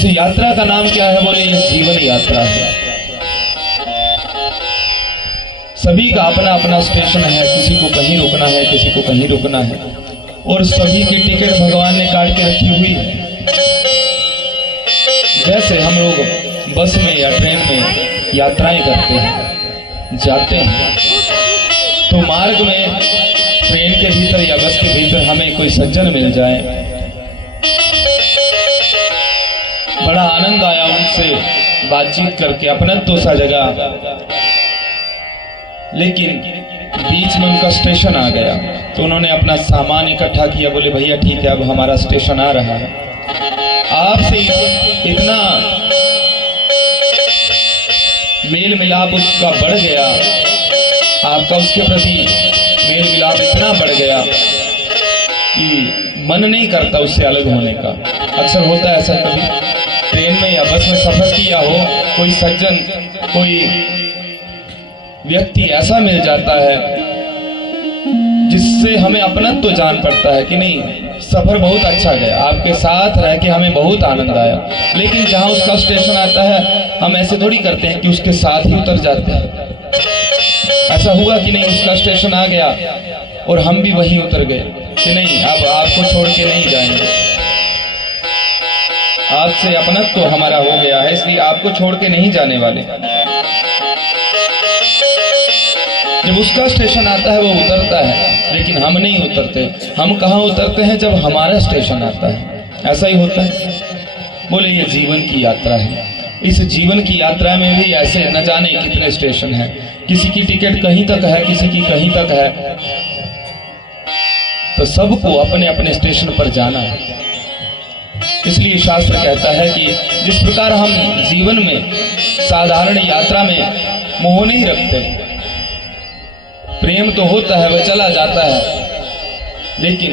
इस यात्रा का नाम क्या है? बोले ये जीवन यात्रा है। सभी का अपना अपना स्टेशन है, किसी को कहीं रुकना है, किसी को कहीं रुकना है, और सभी की टिकट भगवान ने काट के रखी हुई है। जैसे हम लोग बस में या ट्रेन में यात्राएं करते हैं, जाते हैं, तो मार्ग में ट्रेन के भीतर या बस के भीतर हमें कोई सज्जन मिल जाए, बड़ा आनंद आया उनसे बातचीत करके, अपनत्व सा जगह, लेकिन बीच में उनका स्टेशन आ गया तो उन्होंने अपना सामान इकट्ठा किया, बोले भैया ठीक है अब हमारा स्टेशन आ रहा है। आपसे इतना मेल मिलाप उसका बढ़ गया, आपका उसके प्रति मेल मिलाप इतना बढ़ गया कि मन नहीं करता उससे अलग होने का। अक्सर होता है ऐसा, कभी ट्रेन में या बस में सफर किया हो, कोई सज्जन कोई व्यक्ति ऐसा मिल जाता है जिससे हमें अपनत्व तो जान पड़ता है कि नहीं, सफर बहुत अच्छा गया, आपके साथ रह के हमें बहुत आनंद आया। लेकिन जहां उसका स्टेशन आता है हम ऐसे थोड़ी करते हैं कि उसके साथ ही उतर जाते हैं। ऐसा हुआ कि नहीं, उसका स्टेशन आ गया और हम भी वहीं उतर गए कि नहीं अब आपको छोड़ के नहीं जाएंगे, आपसे अपनत्व तो हमारा हो गया है, इसलिए आपको छोड़ के नहीं जाने वाले। जब उसका स्टेशन आता है वो उतरता है, लेकिन हम नहीं उतरते। हम कहाँ उतरते हैं? जब हमारा स्टेशन आता है। ऐसा ही होता है। बोले ये जीवन की यात्रा है। इस जीवन की यात्रा में भी ऐसे न जाने कितने स्टेशन हैं। किसी की टिकट कहीं तक है, किसी की कहीं तक है, तो सबको अपने अपने स्टेशन पर जाना है। इसलिए शास्त्र कहता है कि जिस प्रकार हम जीवन में साधारण यात्रा में मोह नहीं रखते, प्रेम तो होता है वह चला जाता है, लेकिन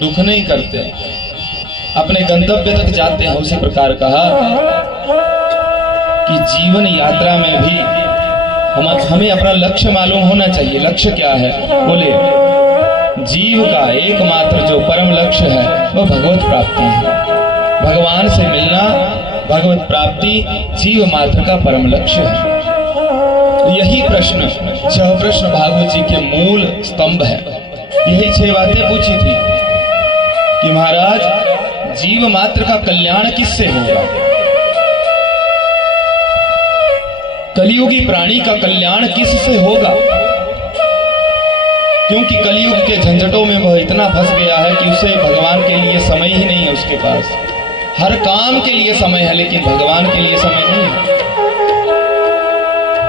दुख नहीं करते, अपने गंतव्य तक जाते हैं। उसी प्रकार कहा कि जीवन यात्रा में भी हमें अपना लक्ष्य मालूम होना चाहिए। लक्ष्य क्या है? बोले जीव का एकमात्र जो परम लक्ष्य है वह भगवत प्राप्ति है। भगवान से मिलना, भगवत प्राप्ति जीव मात्र का परम लक्ष्य है। यही प्रश्न 6 प्रश्न भागवत जी के मूल स्तंभ है। यही 6 बातें पूछी थी कि महाराज जीव मात्र का कल्याण किससे होगा? कलियुगी प्राणी का कल्याण किससे होगा? क्योंकि कलियुग के झंझटों में वह इतना फंस गया है कि उसे भगवान के लिए समय ही नहीं है उसके पास। हर काम के लिए समय है लेकिन भगवान के लिए समय नहीं है।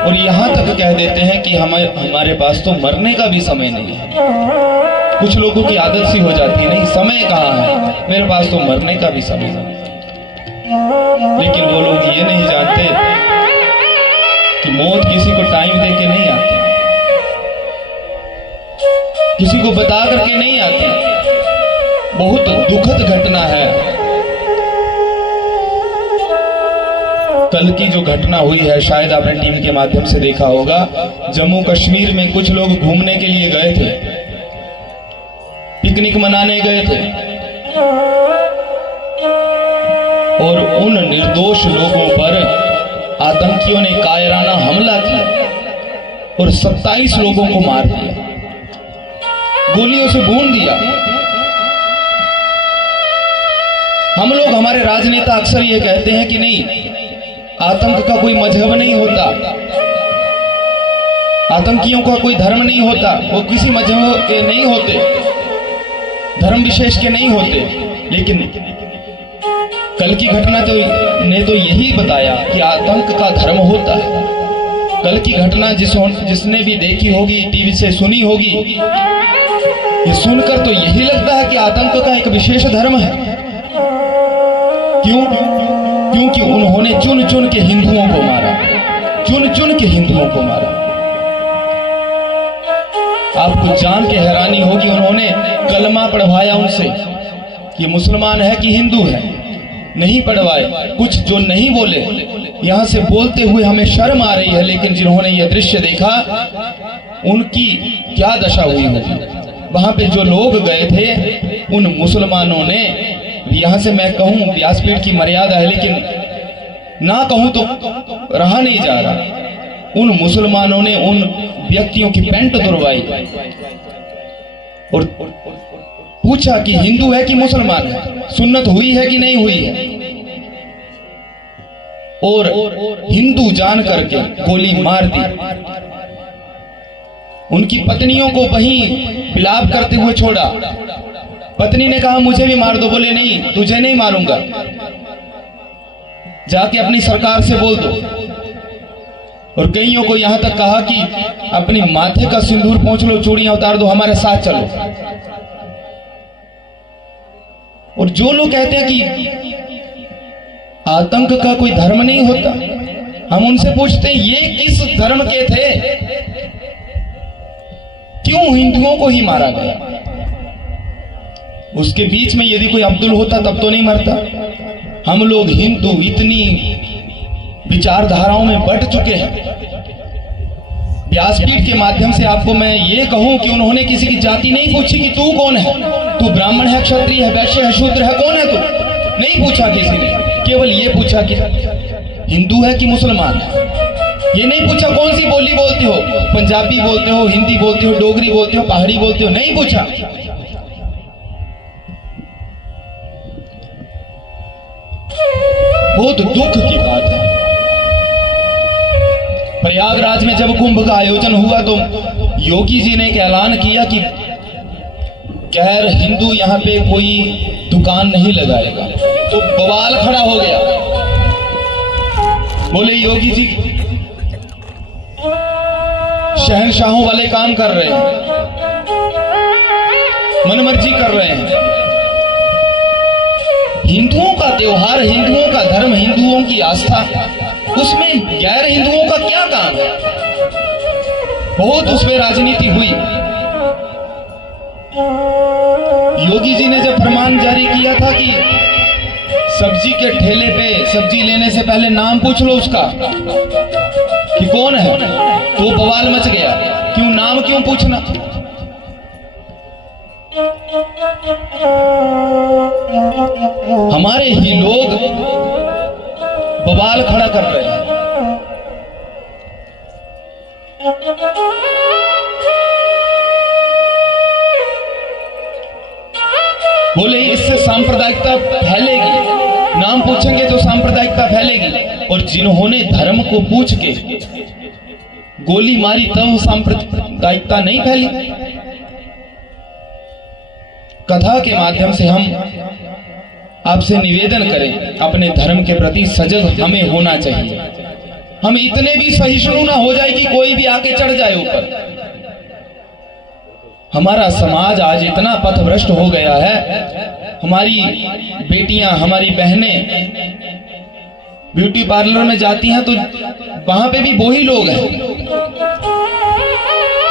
और यहाँ तक कह देते हैं कि हमारे पास तो मरने का भी समय नहीं है। कुछ लोगों की आदत सी हो जाती है, नहीं समय कहाँ है, मेरे पास तो मरने का भी समय नहीं। लेकिन वो लोग ये नहीं जानते कि मौत किसी को टाइम दे के नहीं आती, किसी को बता करके नहीं आती। बहुत दुखद घटना है। कल की जो घटना हुई है, शायद आपने टीवी के माध्यम से देखा होगा। जम्मू कश्मीर में कुछ लोग घूमने के लिए गए थे, पिकनिक मनाने गए थे, और उन निर्दोष लोगों पर आतंकियों ने कायराना हमला किया और 27 लोगों को मार दिया, गोलियों से भून दिया। हम लोग, हमारे राजनेता अक्सर ये कहते हैं कि नहीं, आतंक का कोई मजहब नहीं होता, आतंकियों का कोई धर्म नहीं होता, वो किसी मजहब के नहीं होते, धर्म विशेष के नहीं होते। लेकिन कल की घटना ने तो यही बताया कि आतंक का धर्म होता है। कल की घटना जिसने भी देखी होगी, टीवी से सुनी होगी, ये सुनकर तो यही लगता है कि आतंक का एक विशेष धर्म है। क्यों? क्योंकि उन्होंने चुन चुन के हिंदुओं को मारा, चुन चुन के हिंदुओं को मारा। आपको जान के हैरानी होगी, उन्होंने कलमा पढ़वाया उनसे कि मुसलमान है कि हिंदू है, नहीं पढ़वाए। कुछ जो नहीं बोले, यहां से बोलते हुए हमें शर्म आ रही है, लेकिन जिन्होंने यह दृश्य देखा उनकी क्या दशा हुई होगी। वहां पे जो लोग गए थे, उन मुसलमानों ने यहाँ से मैं कहूँ व्यासपीठ की मर्यादा है, लेकिन ना कहूँ तो रहा नहीं जा रहा। उन मुसलमानों ने उन व्यक्तियों की पैंट तुड़वाई और पूछा कि हिंदू है कि मुसलमान है, सुन्नत हुई है कि नहीं हुई है, और हिंदू जान करके गोली मार दी। उनकी पत्नियों को वहीं विलाप करते हुए छोड़ा। पत्नी ने कहा मुझे भी मार दो, बोले नहीं तुझे नहीं मारूंगा, जाके अपनी सरकार से बोल दो। और कईयों को यहां तक कहा कि अपने माथे का सिंदूर पोंछ लो, चूड़ियां उतार दो, हमारे साथ चलो। और जो लोग कहते हैं कि आतंक का कोई धर्म नहीं होता, हम उनसे पूछते हैं ये किस धर्म के थे, क्यों हिंदुओं को ही मारा गया? उसके बीच में यदि कोई अब्दुल होता तब तो नहीं मरता। हम लोग हिंदू इतनी विचारधाराओं में बट चुके हैं। व्यासपीठ के माध्यम से आपको मैं ये कहूं कि उन्होंने किसी की जाति नहीं पूछी कि तू कौन है, तू ब्राह्मण है, क्षत्रिय है, वैश्य है, शूद्र है, कौन है तू, नहीं पूछा किसी ने। केवल ये पूछा कि हिंदू है कि मुसलमान है। ये नहीं पूछा कौन सी बोली बोलते हो, पंजाबी बोलते हो, हिंदी बोलते हो, डोगरी बोलते हो, पहाड़ी बोलते हो, नहीं पूछा। बहुत दुख की बात है। प्रयागराज में जब कुंभ का आयोजन हुआ तो योगी जी ने एक ऐलान किया कि गैर हिंदू यहाँ पे कोई दुकान नहीं लगाएगा, तो बवाल खड़ा हो गया। बोले योगी जी शहनशाहों वाले काम कर रहे हैं, मनमर्जी कर रहे हैं। हिंदुओं का त्योहार, हिंदुओं का धर्म, हिंदुओं की आस्था, उसमें गैर हिंदुओं का क्या काम है? बहुत उसमें राजनीति हुई। योगी जी ने जब फरमान जारी किया था कि सब्जी के ठेले पे सब्जी लेने से पहले नाम पूछ लो उसका कि कौन है, तो बवाल मच गया। क्यों नाम क्यों पूछना? हमारे ही लोग बवाल खड़ा कर रहे हैं। बोले इससे सांप्रदायिकता फैलेगी, नाम पूछेंगे तो सांप्रदायिकता फैलेगी। और जिन्होंने धर्म को पूछ के गोली मारी तब सांप्रदायिकता नहीं फैली। कथा के माध्यम से हम आपसे निवेदन करें, अपने धर्म के प्रति सजग हमें होना चाहिए। हम इतने भी सहिष्णु ना हो जाए कि कोई भी आके चढ़ जाए ऊपर। हमारा समाज आज इतना पथभ्रष्ट हो गया है। हमारी बेटियां, हमारी बहनें ब्यूटी पार्लर में जाती हैं तो वहां पे भी वही लोग हैं।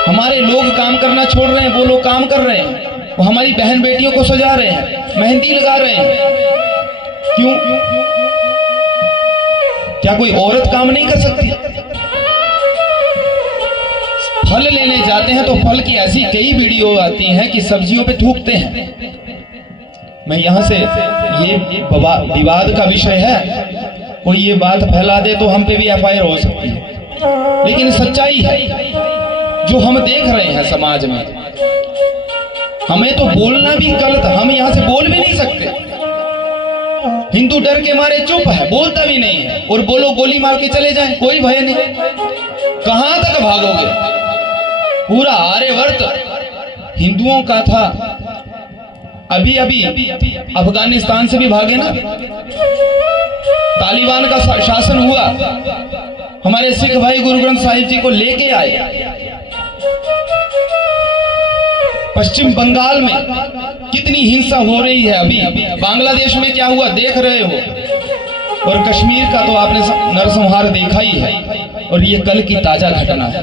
हमारे लोग काम करना छोड़ रहे हैं, वो लोग काम कर रहे हैं। वो हमारी बहन बेटियों को सजा रहे हैं, मेहंदी लगा रहे हैं। क्यों? क्या कोई औरत काम नहीं कर सकती? फल लेने जाते हैं तो फल की ऐसी कई वीडियो आती हैं कि सब्जियों पे थूकते हैं। मैं यहां से, ये विवाद का विषय है, कोई ये बात फैला दे तो हम पे भी एफआईआर हो सकती है, लेकिन सच्चाई है जो हम देख रहे हैं समाज में। हमें तो बोलना भी गलत, हम यहां से बोल भी नहीं सकते। हिंदू डर के मारे चुप है, बोलता भी नहीं है। और बोलो गोली मार के चले जाएं, कोई भय नहीं। कहां तक भागोगे? पूरा आर्यवर्त हिंदुओं का था। अभी अभी अफगानिस्तान से भी भागे ना, तालिबान का शासन हुआ, हमारे सिख भाई गुरु ग्रंथ साहिब जी को लेके आए। पश्चिम बंगाल में कितनी हिंसा हो रही है, अभी बांग्लादेश में क्या हुआ देख रहे हो, और कश्मीर का तो आपने नरसंहार देखा ही है। और ये कल की ताजा घटना है।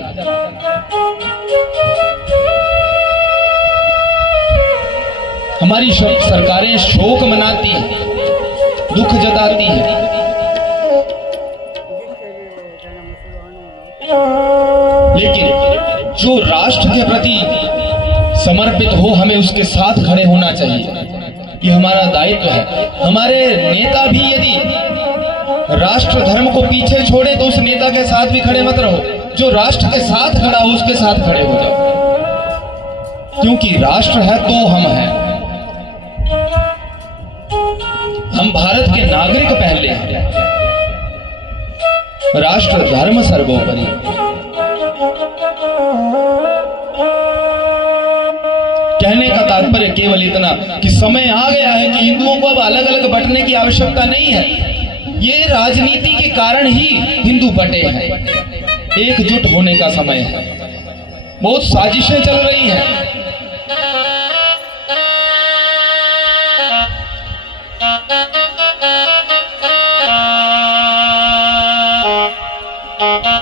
हमारी सरकारें शोक मनाती हैं, दुख जताती हैं, लेकिन जो राष्ट्र के प्रति समर्पित हो, हमें उसके साथ खड़े होना चाहिए। ये हमारा दायित्व है। हमारे नेता भी यदि राष्ट्र धर्म को पीछे छोड़े तो उस नेता के साथ भी खड़े मत रहो, जो राष्ट्र के साथ खड़ा हो उसके साथ खड़े हो जाओ, क्योंकि राष्ट्र है तो हम हैं। हम भारत के नागरिक पहले हैं, राष्ट्र धर्म सर्वोपरि। कहने का तात्पर्य केवल इतना कि समय आ गया है कि हिंदुओं को अब अलग अलग बंटने की आवश्यकता नहीं है। ये राजनीति के कारण ही हिंदू बंटे हैं। एकजुट होने का समय है। बहुत साजिशें चल रही हैं।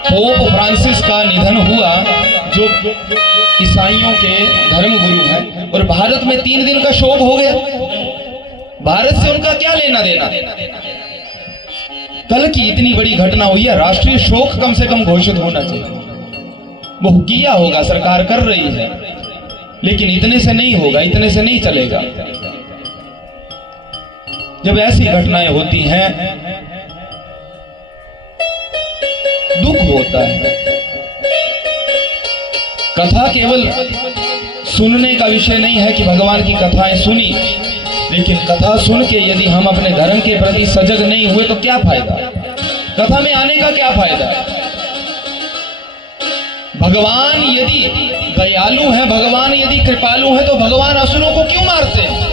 पोप फ्रांसिस का निधन हुआ, जो ईसाइयों के धर्म गुरु हैं, और भारत में 3 दिन का शोक हो गया। भारत से उनका क्या लेना देना? कल की इतनी बड़ी घटना हुई है, राष्ट्रीय शोक कम से कम घोषित होना चाहिए। वो किया होगा, सरकार कर रही है, लेकिन इतने से नहीं होगा, इतने से नहीं चलेगा। जब ऐसी घटनाएं होती हैं दुख होता है। कथा केवल सुनने का विषय नहीं है कि भगवान की कथाएं सुनी, लेकिन कथा सुन के यदि हम अपने धर्म के प्रति सजग नहीं हुए तो क्या फायदा? कथा में आने का क्या फायदा? भगवान यदि दयालु हैं, भगवान यदि कृपालु हैं, तो भगवान असुरों को क्यों मारते हैं?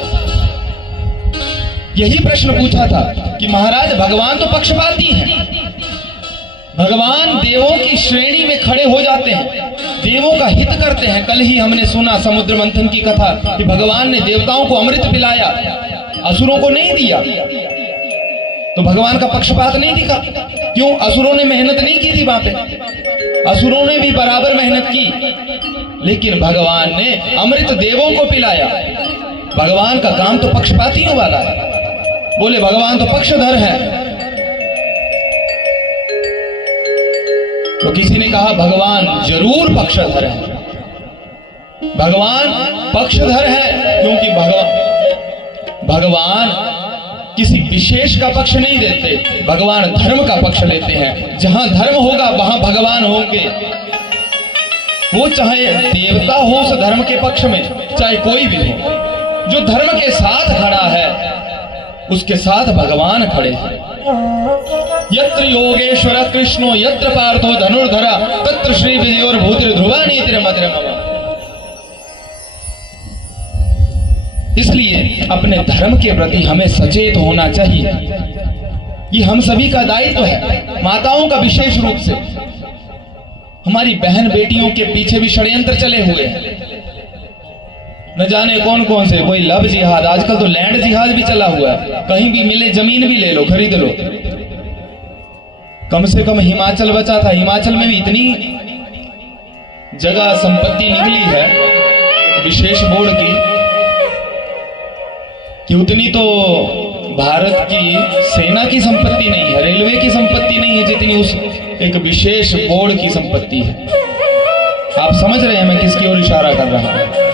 यही प्रश्न पूछा था कि महाराज भगवान तो पक्षपाती हैं। भगवान देवों की श्रेणी में खड़े हो जाते हैं, देवों का हित करते हैं। कल ही हमने सुना समुद्र मंथन की कथा कि भगवान ने देवताओं को अमृत पिलाया, असुरों को नहीं दिया। तो भगवान का पक्षपात नहीं दिखा। क्यों? असुरों ने मेहनत नहीं की थी वहां पे, असुरों ने भी बराबर मेहनत की, लेकिन भगवान ने अमृत देवों को पिलाया। भगवान का काम तो पक्षपातियों वाला है। बोले भगवान तो पक्षधर है। तो किसी ने कहा भगवान जरूर पक्षधर है। भगवान पक्षधर है क्योंकि भगवान किसी विशेष का पक्ष नहीं लेते, भगवान धर्म का पक्ष लेते हैं। जहां धर्म होगा वहां भगवान होंगे। वो चाहे देवता हो उस धर्म के पक्ष में, चाहे कोई भी हो, जो धर्म के साथ खड़ा है उसके साथ भगवान खड़े हैं। यत्र योगेश्वर कृष्णो यत्र पार्थो धनुर्धरा तत्र श्री विजयोर भूतिर्ध्रुवा नीतिर्मतिर्मम। इसलिए अपने धर्म के प्रति हमें सचेत होना चाहिए। ये हम सभी का दायित्व है, माताओं का विशेष रूप से। हमारी बहन बेटियों के पीछे भी षड्यंत्र चले हुए हैं, न जाने कौन कौन से। कोई लव जिहाद, आजकल तो लैंड जिहाद भी चला हुआ है। कहीं भी मिले जमीन भी ले लो, खरीद लो। कम से कम हिमाचल बचा था, हिमाचल में भी इतनी जगह संपत्ति निकली है विशेष बोर्ड की कि उतनी तो भारत की सेना की संपत्ति नहीं है, रेलवे की संपत्ति नहीं है, जितनी उस एक विशेष बोर्ड की संपत्ति है। आप समझ रहे हैं मैं किसकी ओर इशारा कर रहा हूं?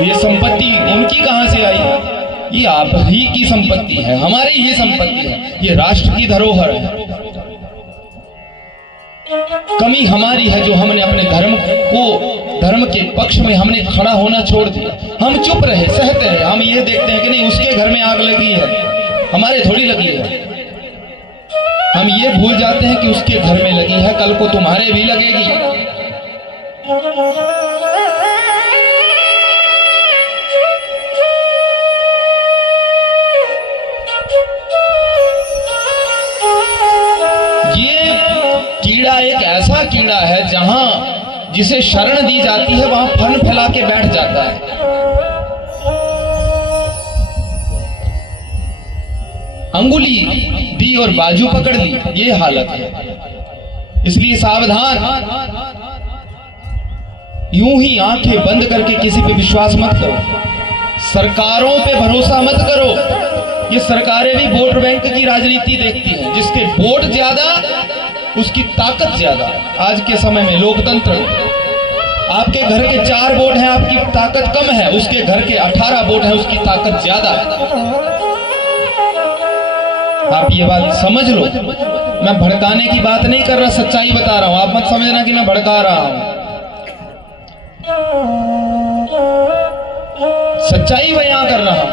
ये संपत्ति उनकी कहां से आई? ये आप ही की संपत्ति है, हमारी ही संपत्ति है, ये राष्ट्र की धरोहर है। कमी हमारी है जो हमने अपने धर्म के पक्ष में हमने खड़ा होना छोड़ दिया। हम चुप रहे, सहते रहे। हम ये देखते हैं कि नहीं उसके घर में आग लगी है, हमारे थोड़ी लगी है। हम ये भूल जाते हैं कि उसके घर में लगी है, कल को तुम्हारे भी लगेगी। कीड़ा एक ऐसा कीड़ा है जहां जिसे शरण दी जाती है वहां फन फैला के बैठ जाता है। अंगुली दी और बाजू पकड़ ली, ये हालत है। इसलिए सावधान, यूं ही आंखें बंद करके किसी पे विश्वास मत करो, सरकारों पे भरोसा मत करो। ये सरकारें भी वोट बैंक की राजनीति देखती हैं, जिसके वोट ज्यादा उसकी ताकत ज्यादा। आज के समय में लोकतंत्र आपके घर के 4 वोट हैं, आपकी ताकत कम है, उसके घर के 18 वोट है, उसकी ताकत ज्यादा है। आप ये बात समझ लो। मैं भड़काने की बात नहीं कर रहा, सच्चाई बता रहा हूं। आप मत समझना कि मैं भड़का रहा हूं, सच्चाई बयां कर रहा हूं।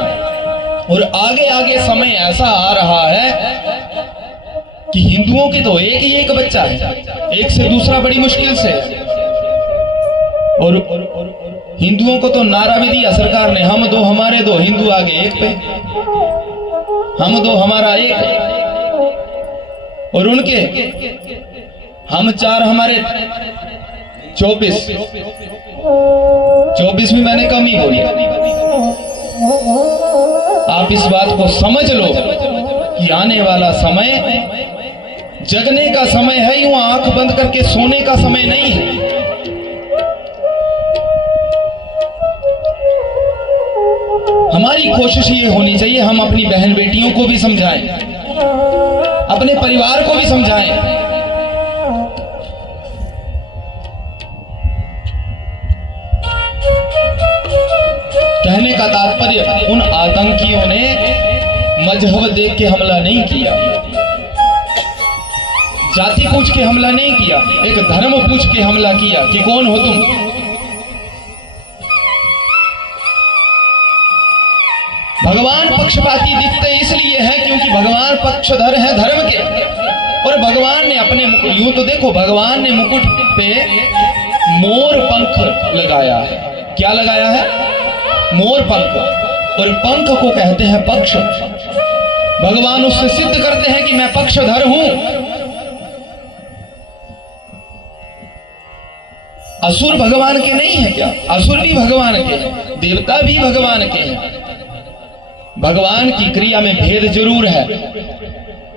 और आगे आगे समय ऐसा आ रहा है कि हिंदुओं के तो एक ही एक बच्चा है, एक से दूसरा बड़ी मुश्किल से। और हिंदुओं को तो नारा भी दिया सरकार ने, हम दो हमारे दो, हिंदू आगे एक पे, हम दो हमारा एक। और उनके हम 4 हमारे 24 भी मैंने कम ही बोली। आप इस बात को समझ लो कि आने वाला समय जगने का समय है, यूं आंख बंद करके सोने का समय नहीं है। हमारी कोशिश ये होनी चाहिए, हम अपनी बहन बेटियों को भी समझाएं, अपने परिवार को भी समझाएं। कहने का तात्पर्य, उन आतंकियों ने मजहब देख के हमला नहीं किया, जाति पूछ के हमला नहीं किया, एक धर्म पूछ के हमला किया कि कौन हो तुम। भगवान पक्षपाती दिखते इसलिए हैं क्योंकि भगवान पक्षधर है धर्म के। और भगवान ने अपने मुकुट, यूं तो देखो, भगवान ने मुकुट पे मोर पंख लगाया है। क्या लगाया है? मोर पंख। और पंख को कहते हैं पक्ष। भगवान उससे सिद्ध करते हैं कि मैं पक्षधर हूं। असुर भगवान के नहीं है क्या? असुर भी भगवान के हैं, देवता भी भगवान के हैं। भगवान की क्रिया में भेद जरूर है,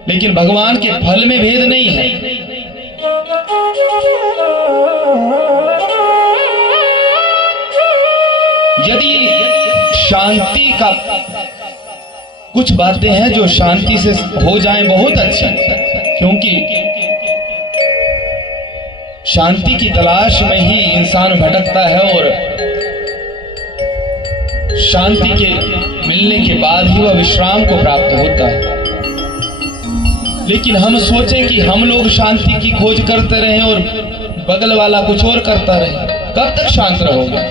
लेकिन भगवान के फल में भेद नहीं है। यदि शांति का कुछ बातें हैं जो शांति से हो जाएं, बहुत अच्छा, क्योंकि शांति की तलाश में ही इंसान भटकता है और शांति के मिलने के बाद ही वह विश्राम को प्राप्त होता है। लेकिन हम सोचें कि हम लोग शांति की खोज करते रहें और बगल वाला कुछ और करता रहे, कब तक शांत रहोगे?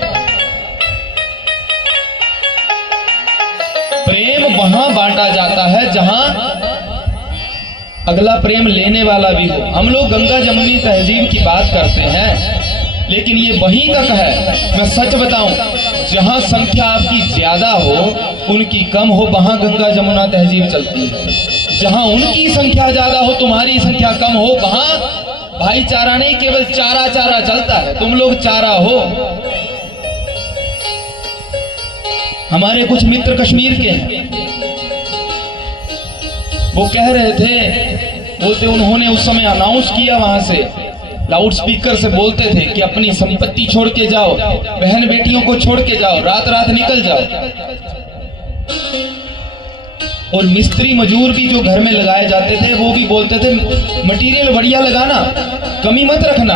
प्रेम वहां बांटा जाता है जहां अगला प्रेम लेने वाला भी हो। हम लोग गंगा जमुनी तहजीब की बात करते हैं, लेकिन ये वहीं तक है। मैं सच बताऊं, जहां संख्या आपकी ज्यादा हो, उनकी कम हो, वहां गंगा जमुना तहजीब चलती है। जहां उनकी संख्या ज्यादा हो, तुम्हारी संख्या कम हो, वहां भाईचारा नहीं, केवल चारा चारा चलता है। तुम लोग चारा हो। हमारे कुछ मित्र कश्मीर के हैं, वो कह रहे थे, बोलते उन्होंने उस समय अनाउंस किया, वहां से लाउड स्पीकर से बोलते थे कि अपनी संपत्ति छोड़ के जाओ, बहन बेटियों को छोड़ के जाओ, रात रात निकल जाओ। और मिस्त्री मजूर भी जो घर में लगाए जाते थे, वो भी बोलते थे मटेरियल बढ़िया लगाना, कमी मत रखना,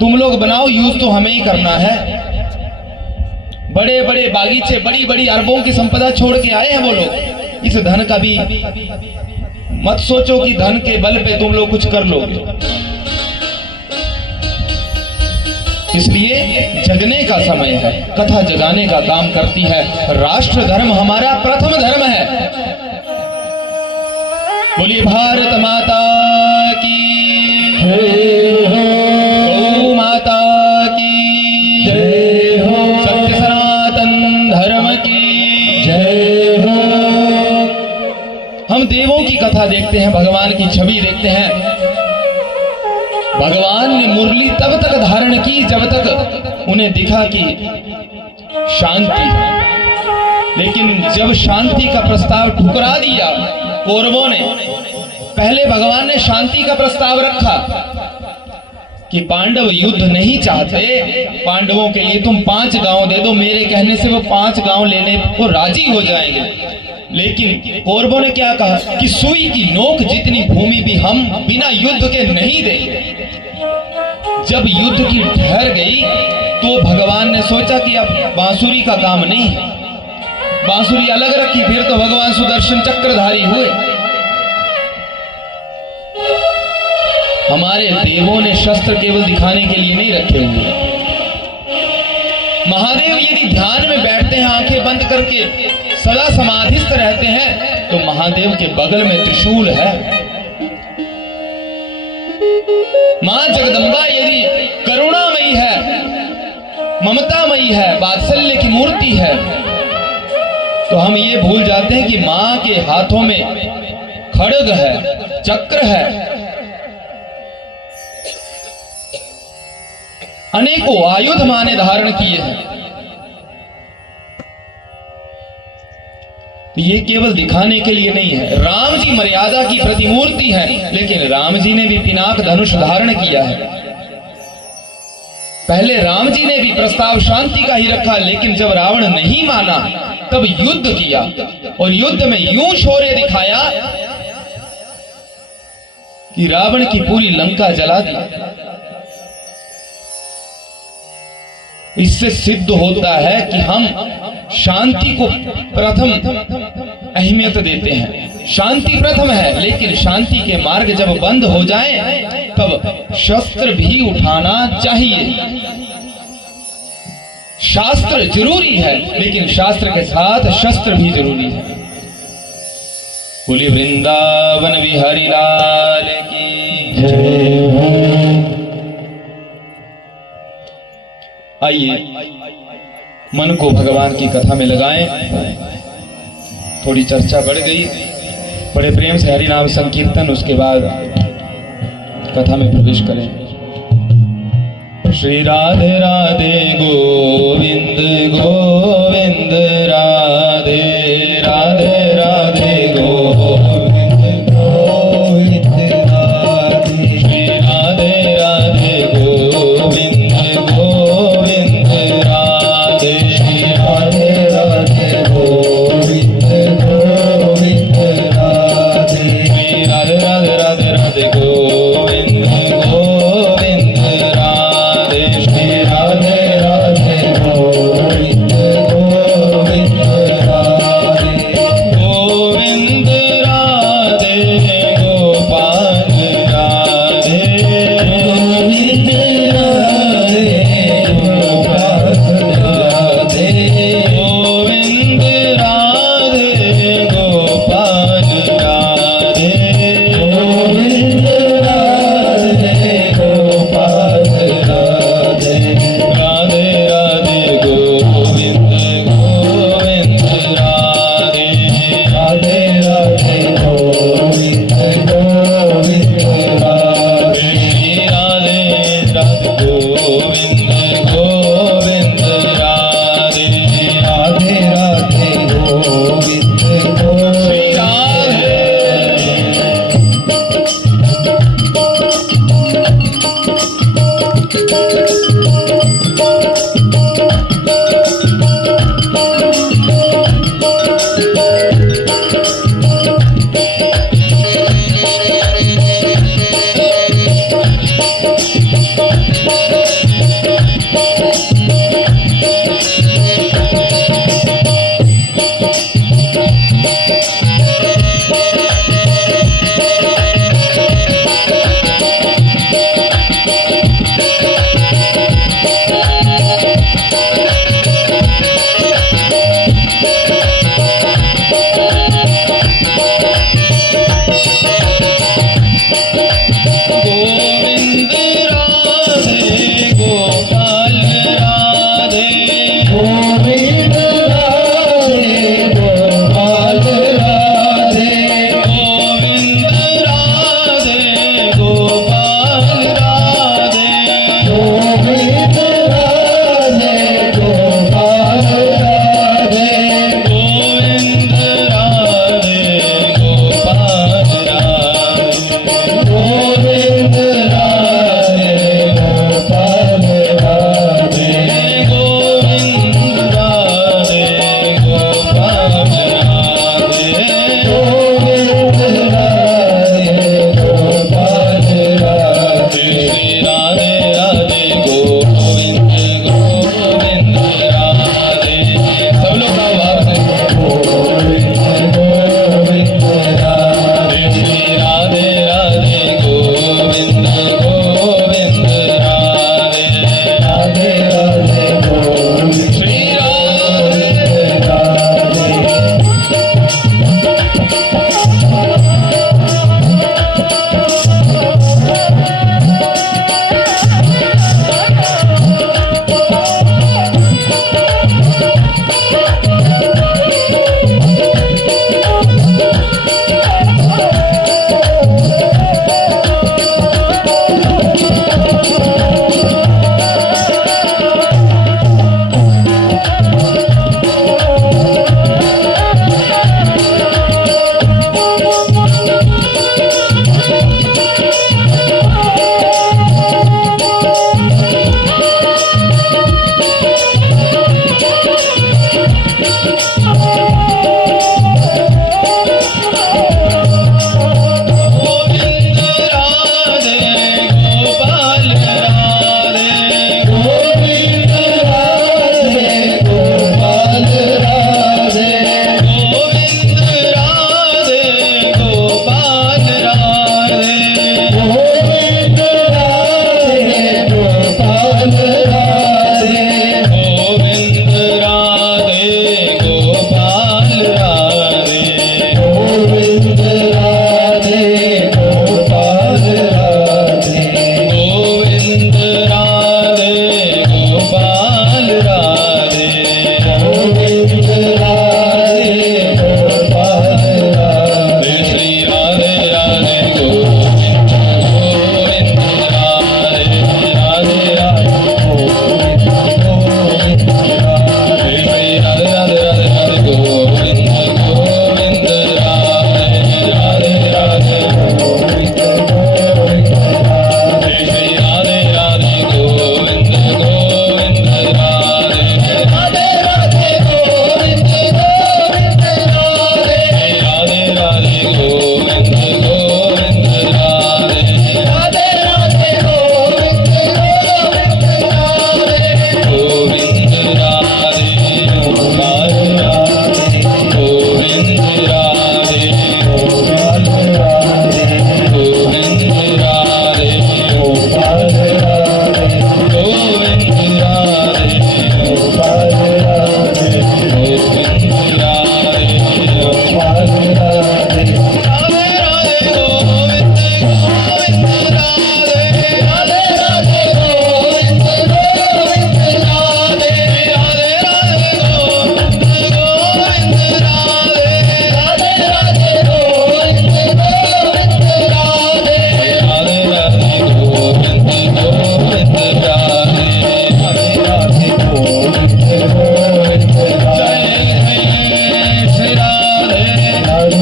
तुम लोग बनाओ, यूज तो हमें ही करना है। बड़े बड़े बागीचे, बड़ी बड़ी अरबों की संपदा छोड़ के आए हैं वो लोग। इस धन का भी मत सोचो कि धन के बल पे तुम लोग कुछ कर लोगे। इसलिए जगने का समय है, कथा जगाने का काम करती है। राष्ट्र धर्म हमारा प्रथम धर्म है। बोलिए भारत माता की जय हो, गौ माता की जय हो, सत्य सनातन धर्म की जय हो। हम देवों की कथा देखते हैं, भगवान की छवि देखते हैं। भगवान ने मुरली तब तक धारण की जब तक उन्हें दिखा कि शांति है। लेकिन जब शांति का प्रस्ताव ठुकरा दिया कौरवों ने, पहले भगवान ने शांति का प्रस्ताव रखा कि पांडव युद्ध नहीं चाहते, पांडवों के लिए तुम 5 गांव दे दो, मेरे कहने से वो 5 गांव लेने को राजी हो जाएंगे। लेकिन कौरवों ने क्या कहा कि सुई की नोक जितनी भूमि भी हम बिना युद्ध के नहीं देंगे। जब युद्ध की ठहर गई तो भगवान ने सोचा कि अब बांसुरी का काम नहीं है, बांसुरी अलग रखी, फिर तो भगवान सुदर्शन चक्रधारी हुए। हमारे देवों ने शस्त्र केवल दिखाने के लिए नहीं रखे हुए। महादेव यदि ध्यान में बैठते हैं आंखें बंद करके, सदा समाधिस्थ रहते हैं, तो महादेव के बगल में त्रिशूल है। मां जगदम्बा यदि करुणामयी है, ममतामयी है, वात्सल्य की मूर्ति है, तो हम ये भूल जाते हैं कि मां के हाथों में खड्ग है, चक्र है, अनेकों आयुध मां ने धारण किए हैं। तो ये केवल दिखाने के लिए नहीं है। राम जी मर्यादा की प्रतिमूर्ति है, लेकिन राम जी ने भी पिनाक धनुष धारण किया है। पहले राम जी ने भी प्रस्ताव शांति का ही रखा, लेकिन जब रावण नहीं माना तब युद्ध किया, और युद्ध में यूं शौर्य दिखाया कि रावण की पूरी लंका जला दी। इससे सिद्ध होता है कि हम शांति को प्रथम अहमियत देते हैं। शांति प्रथम है, लेकिन शांति के मार्ग जब बंद हो जाएं, तब शस्त्र भी उठाना चाहिए। शास्त्र जरूरी है, लेकिन शास्त्र के साथ शस्त्र भी जरूरी है। बोलिए वृंदावन बिहारी लाल की जय। आइए मन को भगवान की कथा में लगाएं। थोड़ी चर्चा बढ़ गई, बड़े प्रेम से हरि नाम संकीर्तन, उसके बाद कथा में प्रवेश करें। श्री राधे राधे गोविंद गोविंद राधे राधे राधे गोविंद गोविंद राधे। श्री राधे राधे गोविंद गोविंद राधे। श्री राधे राधे गोविंद गोविंद राधे। श्री राधे राधे राधे राधे गोविंद गोविंद राधे। श्री राधे राधे गोविंद गोविंद श्री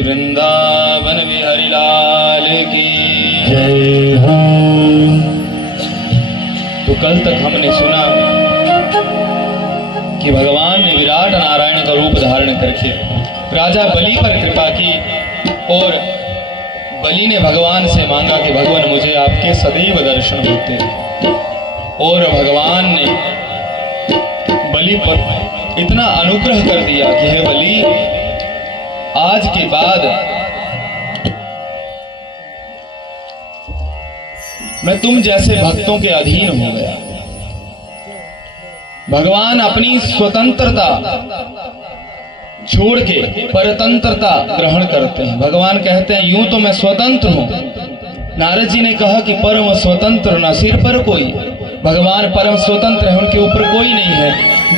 वृंदावन बिहारी लाल की जय हो। तो कल तक हमने सुना कि भगवान ने विराट नारायण का रूप धारण करके राजा बलि पर कृपा की और बलि ने भगवान से मांगा कि भगवान मुझे आपके सदैव दर्शन होते, और भगवान ने बलि पर इतना अनुग्रह कर दिया कि हे बलि, आज के बाद मैं तुम जैसे भक्तों के अधीन हो गया। भगवान अपनी स्वतंत्रता छोड़ के परतंत्रता ग्रहण करते हैं। भगवान कहते हैं यूं तो मैं स्वतंत्र हूं। नारद जी ने कहा कि परम स्वतंत्र न सिर पर कोई। भगवान परम स्वतंत्र है, उनके ऊपर कोई नहीं है,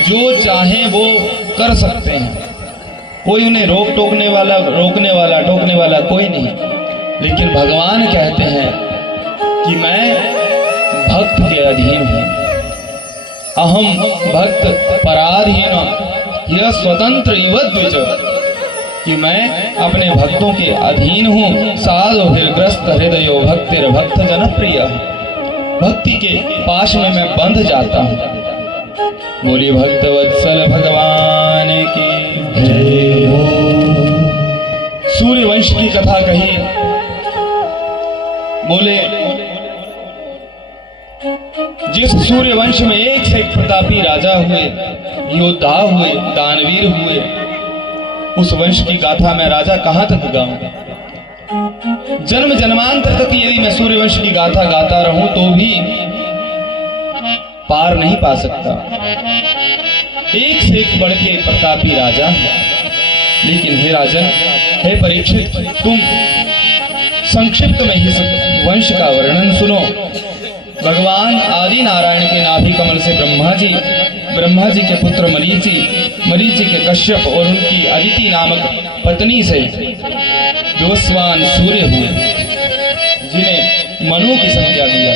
जो चाहे वो कर सकते हैं, कोई उन्हें रोकने वाला टोकने वाला कोई नहीं। लेकिन भगवान कहते हैं कि मैं भक्त के अधीन हूं। अहम भक्त पराधीन यह स्वतंत्र इव द्विज, कि मैं अपने भक्तों के अधीन हूं। साधुभिर्ग्रस्त हृदयो भक्तिर भक्त जनप्रिय, भक्ति के पाश में मैं बंध जाता हूं। बोली भक्त वत्सल भगवान की जय हो। सूर्यवंश की कथा कही। बोले जिस सूर्यवंश में एक से एक प्रतापी राजा हुए, योद्धा हुए, दानवीर हुए, उस वंश की गाथा मैं राजा कहां तक गाऊं? जन्म जन्मांतर तक यदि मैं सूर्यवंश की गाथा गाता रहूं तो भी पार नहीं पा सकता। एक से एक बढ़ के प्रतापी राजा। लेकिन हे राजन, हे परीक्षित, तुम संक्षिप्त में ही वंश का वर्णन सुनो। भगवान आदि नारायण के नाभि कमल से ब्रह्मा जी के पुत्र मरीचि के कश्यप और उनकी अदिति नामक पत्नी से विवस्वान सूर्य हुए, जिन्हें मनु की संज्ञा दिया,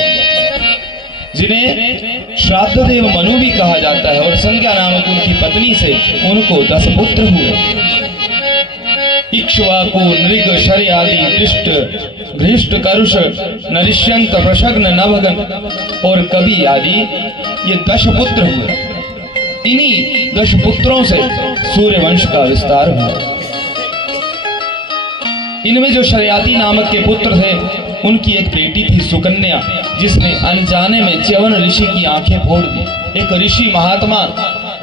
जिन्हें श्राद्ध देव मनु भी कहा जाता है, और संज्ञा नामक उनकी पत्नी से उनको 10 पुत्र हुए। इक्ष्वाकु, नृग, शर्य आदि, दृष्ट, घृष्ट, करुष, नरिष्यंत, प्रशग्न, नभगन और कवि आदि ये 10 पुत्र हुए। इन्हीं 10 पुत्रों से सूर्यवंश का विस्तार हुआ। इनमें जो शर्याती नामक के पुत्र थे, उनकी एक बेटी थी सुकन्या, जिसने अनजाने में च्यवन ऋषि की आंखें फोड़ दी। एक ऋषि महात्मा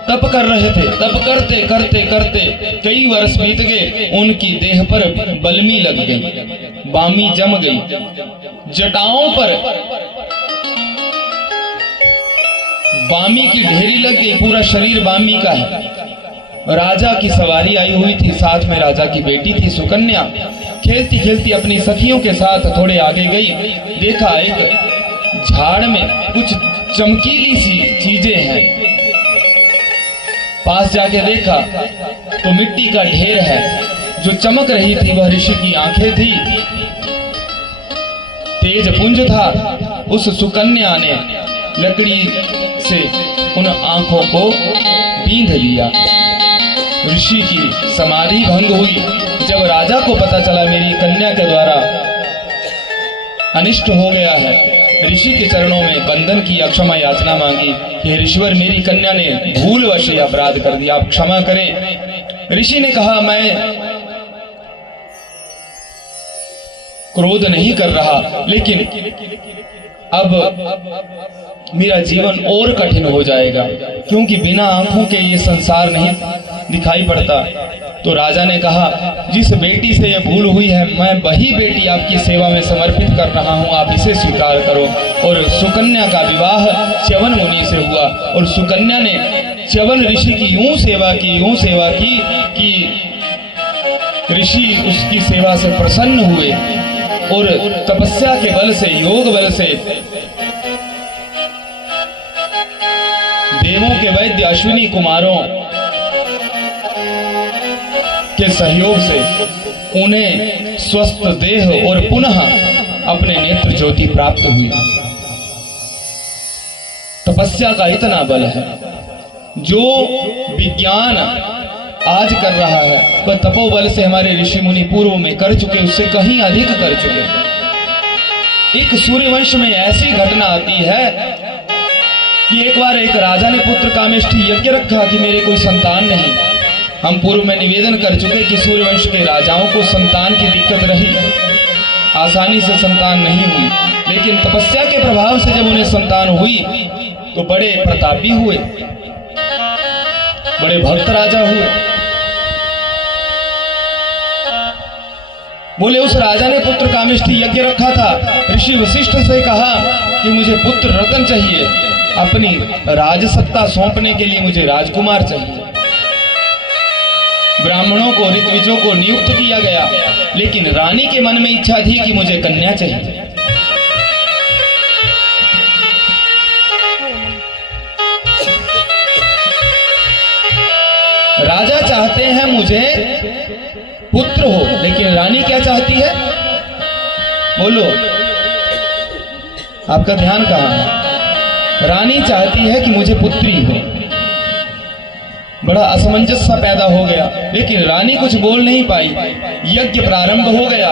तप कर रहे थे। तप करते करते करते कई वर्ष बीत गए। उनकी देह पर बलमी लग गई, बामी जम गई, जटाओं पर बामी की ढेरी लग गई, पूरा शरीर बामी का है। राजा की सवारी आई हुई थी, साथ में राजा की बेटी थी सुकन्या। खेलती खेलती अपनी सखियों के साथ थोड़े आगे गई, देखा एक झाड़ में कुछ चमकीली सी चीजें हैं। पास जाके देखा तो मिट्टी का ढेर है, जो चमक रही थी वह ऋषि की आंखें थी। तेज पुंज था। उस सुकन्या ने लकड़ी से उन आंखों को बींध लिया। ऋषि की समाधि भंग हुई। जब राजा को पता चला मेरी कन्या के द्वारा अनिष्ट हो गया है, ऋषि के चरणों में बंधन की क्षमा याचना मांगी कि ऋषिवर, मेरी कन्या ने भूलवश अपराध कर दिया, आप क्षमा करें। ऋषि ने कहा मैं क्रोध नहीं कर रहा, लेकिन अब मेरा जीवन और कठिन हो जाएगा, क्योंकि बिना आंखों के ये संसार नहीं दिखाई पड़ता। तो राजा ने कहा जिस बेटी से यह भूल हुई है, मैं वही बेटी आपकी सेवा में समर्पित कर रहा हूं, आप इसे स्वीकार करो। और सुकन्या का विवाह च्यवन मुनि से हुआ। और सुकन्या ने च्यवन ऋषि की यूं सेवा की कि ऋषि उसकी सेवा से प्रसन्न हुए और तपस्या के बल से, योग बल से, देवों के वैद्य अश्विनी कुमारों के सहयोग से उन्हें स्वस्थ देह और पुनः अपने नेत्र ज्योति प्राप्त हुई। तपस्या का इतना बल है, जो विज्ञान आज कर रहा है वह तपोबल से हमारे ऋषि मुनि पूर्व में कर चुके, उससे कहीं अधिक कर चुके। एक सूर्यवंश में ऐसी घटना आती है कि एक बार एक राजा ने पुत्र कामेष्ठी यज्ञ रखा कि मेरे कोई संतान नहीं। हम पूर्व में निवेदन कर चुके कि सूर्यवंश के राजाओं को संतान की दिक्कत रही, आसानी से संतान नहीं हुई, लेकिन तपस्या के प्रभाव से जब उन्हें संतान हुई तो बड़े प्रतापी हुए, बड़े भक्त राजा हुए। बोले उस राजा ने पुत्र कामेष्ठी यज्ञ रखा था, ऋषि वशिष्ठ से कहा कि मुझे पुत्र रत्न चाहिए, अपनी राजसत्ता सौंपने के लिए मुझे राजकुमार चाहिए। ब्राह्मणों को, ऋत्विजों को नियुक्त किया गया, लेकिन रानी के मन में इच्छा थी कि मुझे कन्या चाहिए। राजा चाहते हैं मुझे पुत्र हो, लेकिन रानी क्या चाहती है? बोलो, आपका ध्यान कहां है? रानी चाहती है कि मुझे पुत्री हो। बड़ा असमंजस सा पैदा हो गया, लेकिन रानी कुछ बोल नहीं पाई। यज्ञ प्रारंभ हो गया।